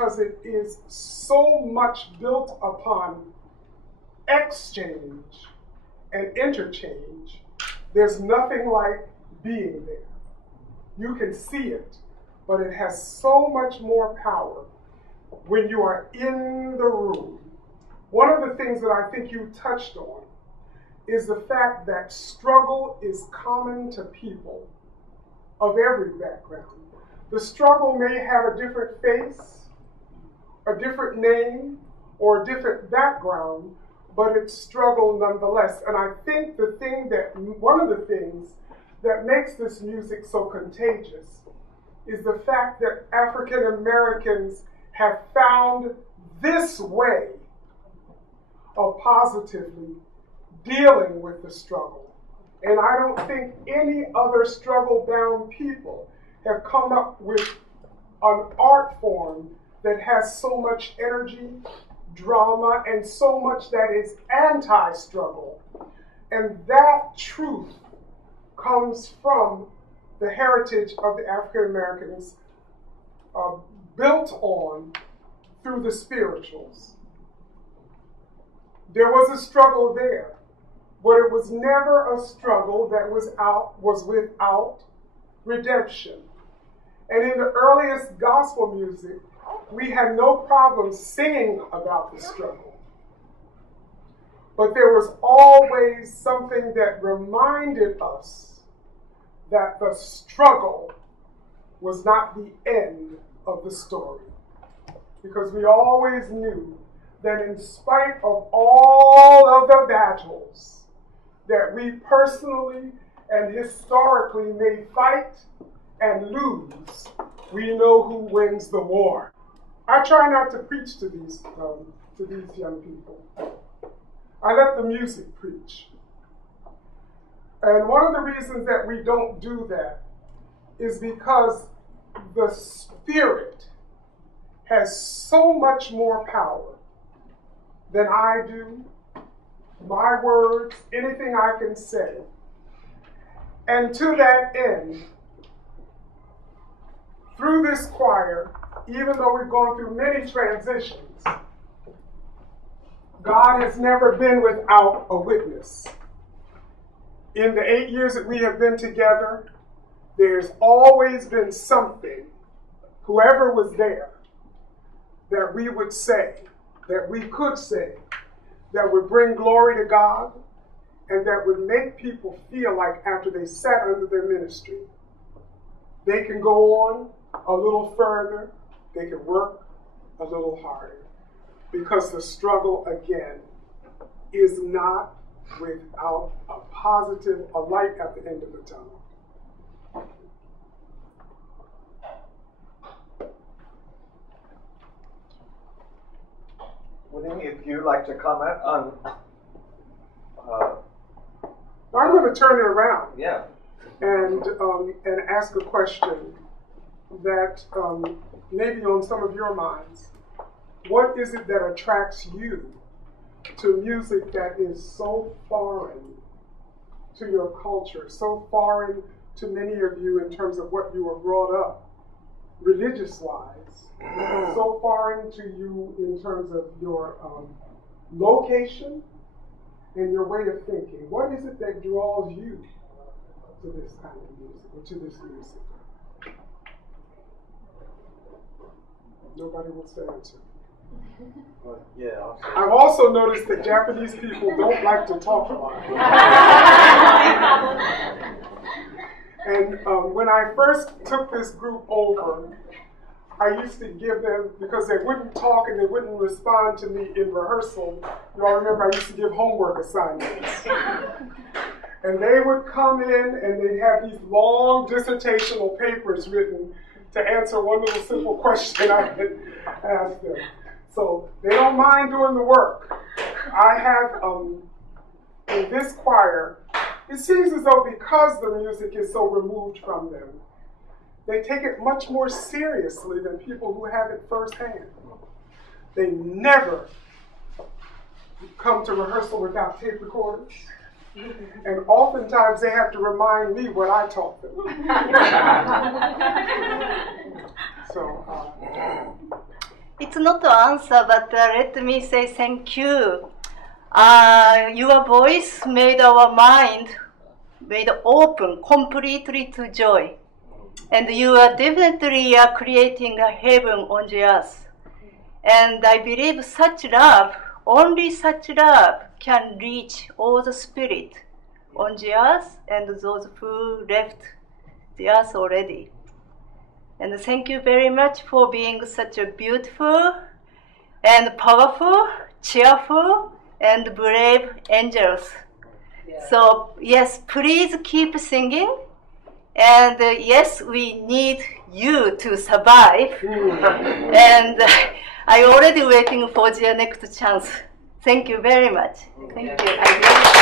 because it is so much built upon exchange and interchange. There's nothing like being there. You can see it, but it has so much more power when you are in the room. One of the things that I think you touched on is the fact that struggle is common to people of every background. The struggle may have a different face, a different name, or a different background, but it's struggle nonetheless. And I think one of the things that makes this music so contagious is the fact that African Americans have found this way of positively dealing with the struggle. And I don't think any other struggle-bound people have come up with an art form that has so much energy, drama, and so much that is anti-struggle. And that truth comes from the heritage of the African Americans built on through the spirituals. There was a struggle there, but it was never a struggle that was without redemption. And in the earliest gospel music, we had no problem singing about the struggle. But there was always something that reminded us that the struggle was not the end of the story. Because we always knew that in spite of all of the battles that we personally and historically may fight and lose, we know who wins the war. I try not to preach to these young people. I let the music preach. And one of the reasons that we don't do that is because the Spirit has so much more power than I do, my words, anything I can say. And to that end, through this choir, even though we've gone through many transitions, God has never been without a witness. In the 8 years that we have been together, there's always been something, whoever was there, that we would say, that we could say, that would bring glory to God, and that would make people feel like after they sat under their ministry, they can go on a little further, they can work a little harder. Because the struggle, again, is not without a light at the end of the tunnel. Would any of you like to comment on? I'm going to turn it around. Yeah. And ask a question that may be on some of your minds. What is it that attracts you to music that is so foreign to your culture, so foreign to many of you in terms of what you were brought up religious-wise, so foreign to you in terms of your location and your way of thinking? What is it that draws you to this kind of music, or to this music? Nobody will say it. Yeah. I've also noticed that Japanese people don't like to talk a lot. And when I first took this group over, I used to give them, because they wouldn't talk and they wouldn't respond to me in rehearsal, you all remember I used to give homework assignments. And they would come in and they'd have these long dissertational papers written to answer one little simple question I had asked them. So they don't mind doing the work. I have, in this choir, it seems as though because the music is so removed from them, they take it much more seriously than people who have it firsthand. They never come to rehearsal without tape recorders. And oftentimes they have to remind me what I taught them. It's not an answer, but let me say thank you. Your voice made our mind open completely to joy. And you are definitely creating a heaven on the earth. And I believe such love, only such love can reach all the spirit on the earth and those who left the earth already. And thank you very much for being such a beautiful and powerful, cheerful, and brave angels. Yeah. So yes, please keep singing. And yes, we need you to survive. And I'm already waiting for the next chance. Thank you very much. Thank you.